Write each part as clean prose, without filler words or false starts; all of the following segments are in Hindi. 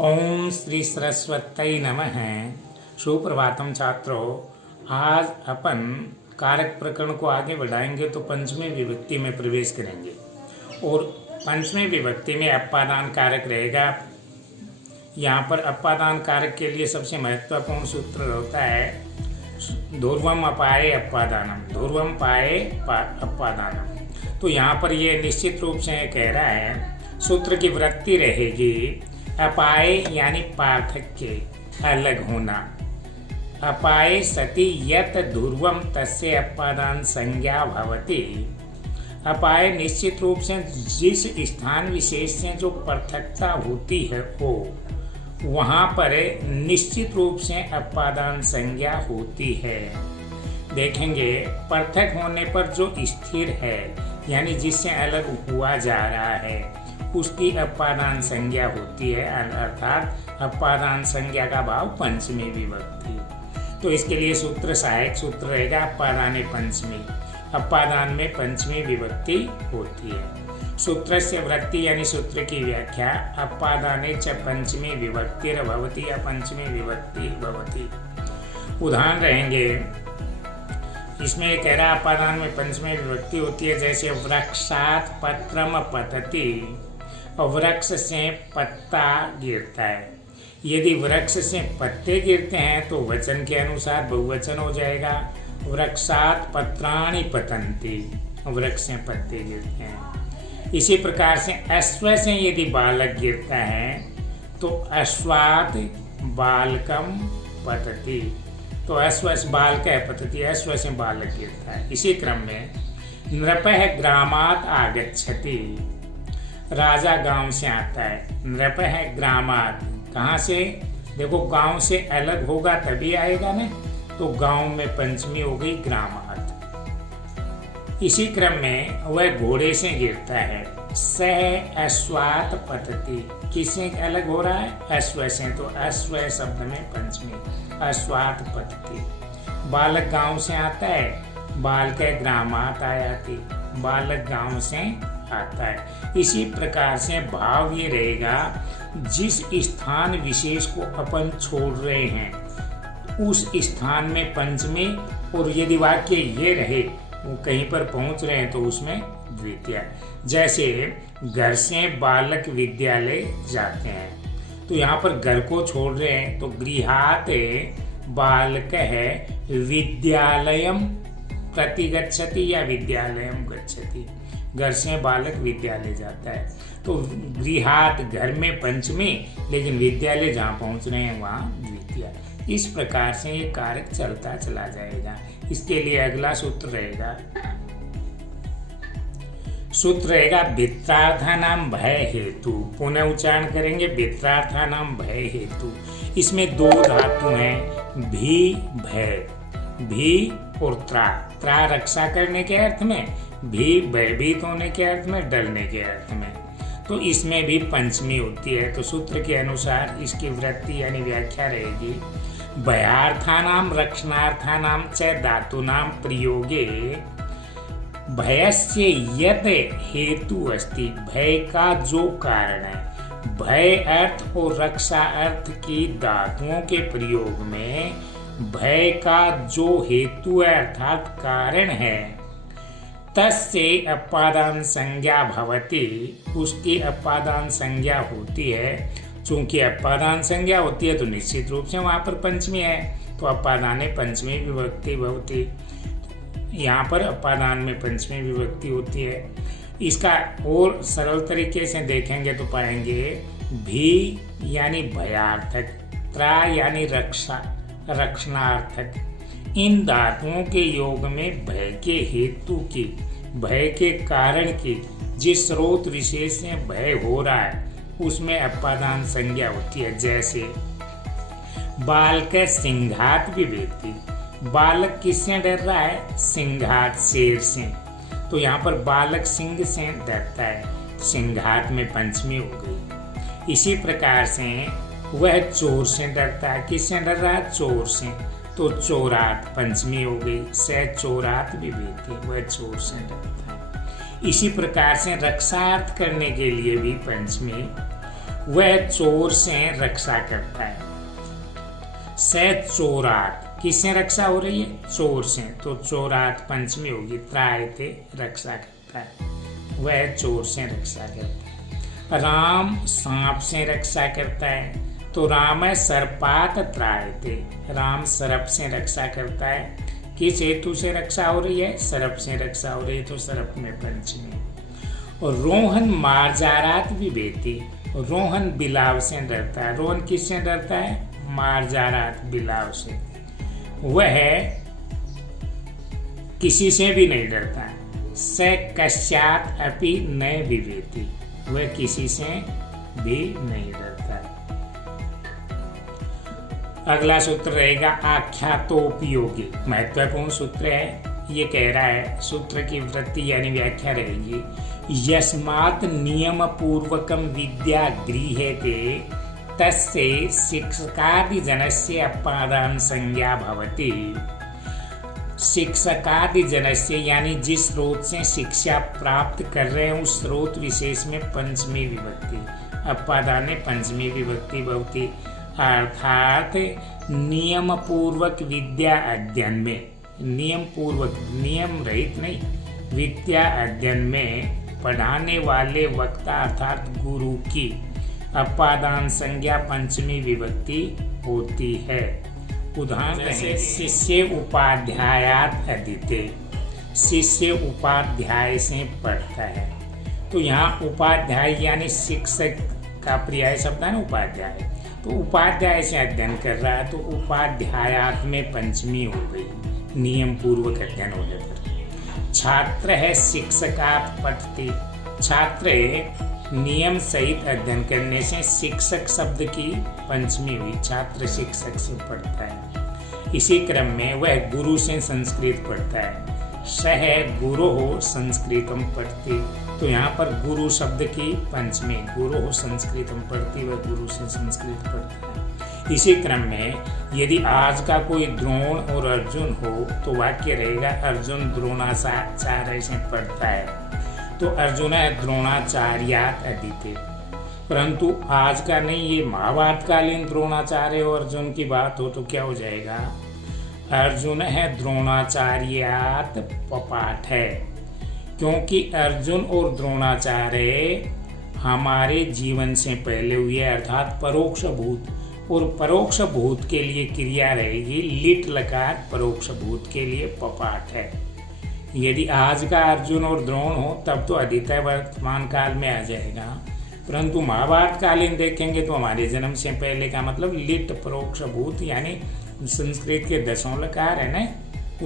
ओम श्री सरस्वती नमः। सुप्रभातम छात्रों, आज अपन कारक प्रकरण को आगे बढ़ाएंगे तो पंचमी विभक्ति में प्रवेश करेंगे और पंचमी विभक्ति में अपादान कारक रहेगा। यहाँ पर अपादान कारक के लिए सबसे महत्वपूर्ण सूत्र होता है ध्रुवम अपाये अपादानम, ध्रुवम पाये अपादानम। तो यहाँ पर ये निश्चित रूप से कह रहा है सूत्र की वृत्ति रहेगी अपाये यानी पार्थक के अलग होना। अपाये सति यत ध्रुवम तस्य अपादान संज्ञा भवति। अपाये निश्चित रूप से जिस स्थान विशेष से जो पृथकता होती है वो वहाँ पर निश्चित रूप से अपादान संज्ञा होती है। देखेंगे पृथक होने पर जो स्थिर है यानी जिससे अलग हुआ जा रहा है उसकी अपादान संज्ञा होती है, अर्थात अपादान संज्ञा का भाव पंचमी विभक्ति। तो इसके लिए सूत्र सहायक सूत्र रहेगा अपादाने पंचमी। अपादान में पंचमी विभक्ति होती है। सूत्र से वृत्ति यानी सूत्र की व्याख्या अपादाने च पंचमी विभक्ति भवति या पंचमी विभक्ति भवति। उदाहरण रहेंगे इसमें कह रहा अपादान में पंचमी विभक्ति होती है, जैसे वृक्षात पत्रम पतति, और वृक्ष से पत्ता गिरता है। यदि वृक्ष से पत्ते गिरते हैं तो वचन के अनुसार बहुवचन हो जाएगा वृक्षात पत्राणि पतन्ति, वृक्ष से पत्ते गिरते हैं। इसी प्रकार से अश्व से यदि बालक गिरता है तो अश्वात बालकम पतति, तो अश्व से बालक पतति, अश्व से बालक गिरता है। इसी क्रम में नृपः ग्रामात् आगच्छति, राजा गांव से आता है। नृपः ग्रामात् कहाँ से, देखो गांव से अलग होगा तभी आएगा ना, तो गांव में पंचमी हो गई ग्रामात्। इसी क्रम में वह घोड़े से गिरता है। सह अश्वात पतति, किससे अलग हो रहा है, अश्व से, तो अश्व शब्द में पंचमी अश्वात पतति। बालक गांव से आता है, बालक ग्रामात् आयाति, बालक गांव से आता है। इसी प्रकार से भाव ये रहेगा जिस स्थान विशेष को अपन छोड़ रहे हैं उस स्थान में पंचमी, और यदि वाक्य ये रहे वो कहीं पर पहुंच रहे हैं तो उसमें द्वितीय। जैसे घर से बालक विद्यालय जाते हैं, तो यहाँ पर घर को छोड़ रहे हैं तो गृहात् बालक है विद्यालयम प्रतिगच्छति या विद्यालयम गच्छति, घर से बालक विद्यालय जाता है। तो गृहात् घर में पंचमी, लेकिन विद्यालय जहाँ पहुँच रहे हैं वहाँ द्वितीय। इस प्रकार से ये कारक चलता चला जाएगा। इसके लिए अगला सूत्र रहेगा भित्रार्थानाम भय हेतु। पुनः उच्चारण करेंगे भित्रार्थानाम भय हेतु। इसमें दो धातु हैं भी भय, भी और त्रा रक्षा करने के अर्थ में, भी भयभीत होने के अर्थ में, डरने के अर्थ में। तो इसमें भी पंचमी होती है। तो सूत्र के अनुसार इसकी वृत्ति यानी व्याख्या रहेगी भयार्थानाम रक्षणार्थानाम च धातूनाम प्रयोगे भयस्य यत् हेतु अस्ति, भय का जो कारण है। भय अर्थ और रक्षा अर्थ की धातुओं के प्रयोग में भय का जो हेतु है अर्थात कारण है तस्य अपादान संज्ञा भवति, उसकी अपादान संज्ञा होती है। चूंकि अपादान संज्ञा होती है तो निश्चित रूप से वहाँ पर पंचमी है, तो अपादाने पंचमी विभक्ति भवति। यहाँ पर अपादान में पंचमी विभक्ति होती है। इसका और सरल तरीके से देखेंगे तो पाएंगे भी यानी भयार्थक, त्रा यानी रक्षणार्थक। इन धातुओं के योग में भय के हेतु की, भय के कारण की, जिस स्रोत विशेष से भय हो रहा है उसमें अपादान संज्ञा होती है। जैसे बालक सिंघात विवेति, बालक किससे डर रहा है, सिंघात शेर से। तो यहाँ पर बालक सिंह से डरता है, सिंघात में पंचमी हो गई। इसी प्रकार से वह चोर से डरता है, किससे डर रहा है, चोर से, तो चोरात पंचमी हो गई। से चोरात विवेति, वह चोर से डरता है। इसी प्रकार से रक्षार्थ करने के लिए भी पंचमी वह चोर से रक्षा करता है। से चोरात, किससे रक्षा हो रही है? चोर से, तो चोरात पंचमी होगी। त्रायते रक्षा करता है, वह चोर से रक्षा करता है। राम सांप से रक्षा करता है, तो राम है सर्पात त्रायते, राम सर्प से रक्षा करता है। किस हेतु से रक्षा हो रही है? सर्प से रक्षा हो रही है, तो सर्प में पंचमी। और रोहन मार्जारात विभेति, रोहन बिलाव से डरता है। रोहन किससे डरता है? मार्जारात, बिलाव से। वह किसी से भी नहीं डरता है। स कश्चात अपि न विभेति, वह किसी से भी नहीं डरता है। अगला सूत्र रहेगा आख्यातोपयोगी, महत्वपूर्ण सूत्र है। ये कह रहा है, सूत्र की वृत्ति यानी व्याख्या रहेगी, यस्मात् नियम पूर्वकम विद्या गृह्यते तस्य शिक्षकादि जनस्य अपादान संज्ञा भवति। शिक्षकादि जनस्य यानी जिस स्रोत से शिक्षा प्राप्त कर रहे हैं उस स्रोत विशेष में पंचमी विभक्ति, अपादाने पंचमी विभक्ति भवति। अर्थात नियम पूर्वक विद्या अध्ययन में, नियम पूर्वक, नियम रहित नहीं, विद्या अध्ययन में पढ़ाने वाले वक्ता अर्थात गुरु की अपादान संज्ञा पंचमी विभक्ति होती है। उदाहरण जैसे शिष्य उपाध्यायात अधीते, शिष्य उपाध्याय से पढ़ता है। तो यहाँ उपाध्याय यानी शिक्षक का पर्याय शब्द है ना, उपाध्याय। तो उपाध्याय से अध्ययन कर रहा है, तो उपाध्यायात में पंचमी हो गई नियम पूर्वक अध्ययन होने पर। छात्र है शिक्षकात पठति, छात्र नियम सहित अध्ययन करने से शिक्षक शब्द की पंचमी हुई, छात्र शिक्षक से पढ़ता है। इसी क्रम में वह गुरु से संस्कृत पढ़ता है। सह गुरोः संस्कृतम पठति, तो यहाँ पर गुरु शब्द की पंचमी, गुरोः संस्कृतम पढ़ति, वह गुरु से संस्कृत पढ़ता है। इसी क्रम में यदि आज का कोई द्रोण और अर्जुन हो तो वाक्य रहेगा अर्जुन द्रोणाचार्य से पढ़ता है, तो अर्जुन है द्रोणाचार्यात अधीते। परंतु आज का नहीं, ये महाभारत कालीन द्रोणाचार्य और अर्जुन की बात हो तो क्या हो जाएगा? अर्जुन है द्रोणाचार्यात पपाठ है, क्योंकि अर्जुन और द्रोणाचार्य हमारे जीवन से पहले हुए, अर्थात परोक्ष भूत, और परोक्ष भूत के लिए क्रिया रहेगी लिट लकार, परोक्ष भूत के लिए पपाठ है। यदि आज का अर्जुन और द्रोण हो तब तो अधितय वर्तमान काल में आ जाएगा, परंतु महाभारत कालीन देखेंगे तो हमारे जन्म से पहले का मतलब लिट परोक्ष भूत, यानी संस्कृत के 10 लकार है ना,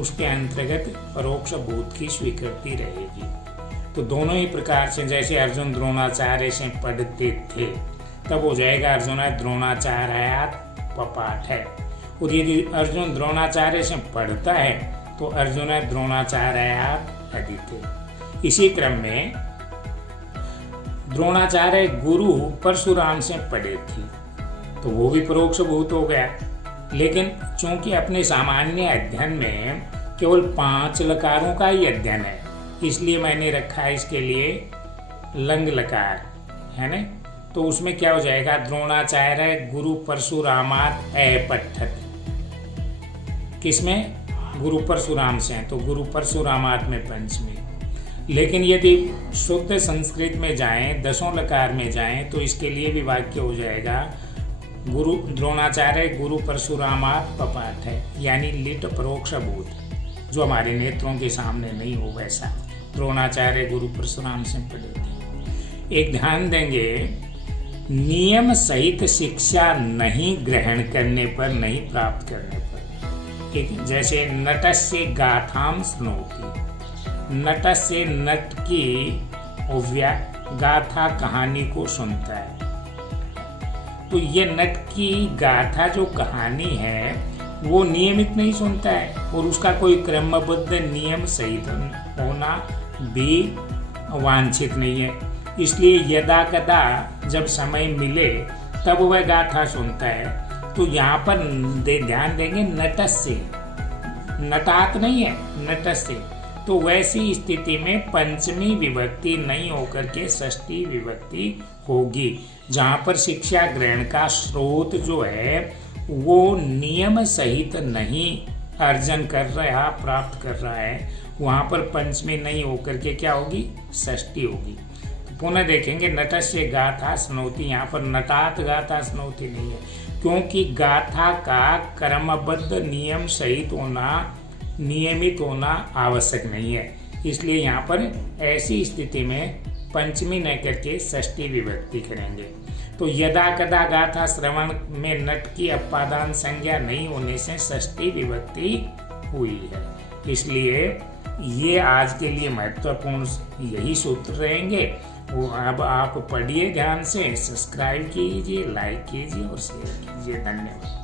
उसके अंतर्गत परोक्ष भूत की स्वीकृति रहेगी। तो दोनों ही प्रकार से, जैसे अर्जुन द्रोणाचार्य से पढ़ते थे तब हो जाएगा अर्जुन द्रोणाचार्यात पपाठ है, और यदि अर्जुन द्रोणाचार्य से पढ़ता है तो अर्जुन द्रोणाचार्यात अधीते। इसी क्रम में द्रोणाचार्य गुरु परशुराम से पढ़े थे, तो वो भी परोक्ष भूत हो गया। लेकिन चूंकि अपने सामान्य अध्ययन में केवल 5 लकारों का ही अध्ययन है, इसलिए मैंने रखा है इसके लिए लंग लकार, है ना। तो उसमें क्या हो जाएगा? द्रोणाचार्य गुरु परशुरामात अपठत, किसमें? गुरु परशुराम से, तो गुरु परशुरामात में पंचमी। लेकिन यदि शुद्ध संस्कृत में जाएं, 10 लकार में जाएं, तो इसके लिए भी वाक्य हो जाएगा गुरु द्रोणाचार्य गुरु परशुरामात पपाठ है, यानी लिट परोक्ष भूत, जो हमारे नेत्रों के सामने नहीं हो वैसा। द्रोणाचार्य गुरु परशुराम से पढ़े थे। एक ध्यान देंगे, नियम सहित शिक्षा नहीं ग्रहण करने पर, नहीं प्राप्त करने पर, जैसे नटस्य गाथाम शृणोति, नटस्य नट की गाथा कहानी को सुनता है, तो ये नट की गाथा जो कहानी है वो नियमित नहीं सुनता है, और उसका कोई क्रमबद्ध नियम सहित होना भी वांछित नहीं है। इसलिए यदा कदा जब समय मिले तब वह गाथा सुनता है। तो यहाँ पर ध्यान देंगे नटस्य, नटात नहीं है, नटस्य। तो वैसी स्थिति में पंचमी विभक्ति नहीं होकर के षष्ठी विभक्ति होगी। जहाँ पर शिक्षा ग्रहण का स्रोत जो है वो नियम सहित नहीं अर्जन कर रहा, प्राप्त कर रहा है, वहाँ पर पंचमी नहीं होकर के क्या होगी, षष्ठी होगी। तो पुनः देखेंगे नटस्य गाथा स्नोति, यहाँ पर नटात गाथा स्नोति नहीं है, क्योंकि गाथा का क्रमबद्ध नियम सहित होना, नियमित होना आवश्यक नहीं है। इसलिए यहाँ पर ऐसी स्थिति में पंचमी न करके षष्ठी विभक्ति करेंगे। तो यदा कदा गाथा श्रवण में नट की अपादान संज्ञा नहीं होने से षष्ठी विभक्ति हुई है। इसलिए ये आज के लिए महत्वपूर्ण यही सूत्र रहेंगे। वो अब आप पढ़िए ध्यान से, सब्सक्राइब कीजिए, लाइक कीजिए और शेयर कीजिए। धन्यवाद।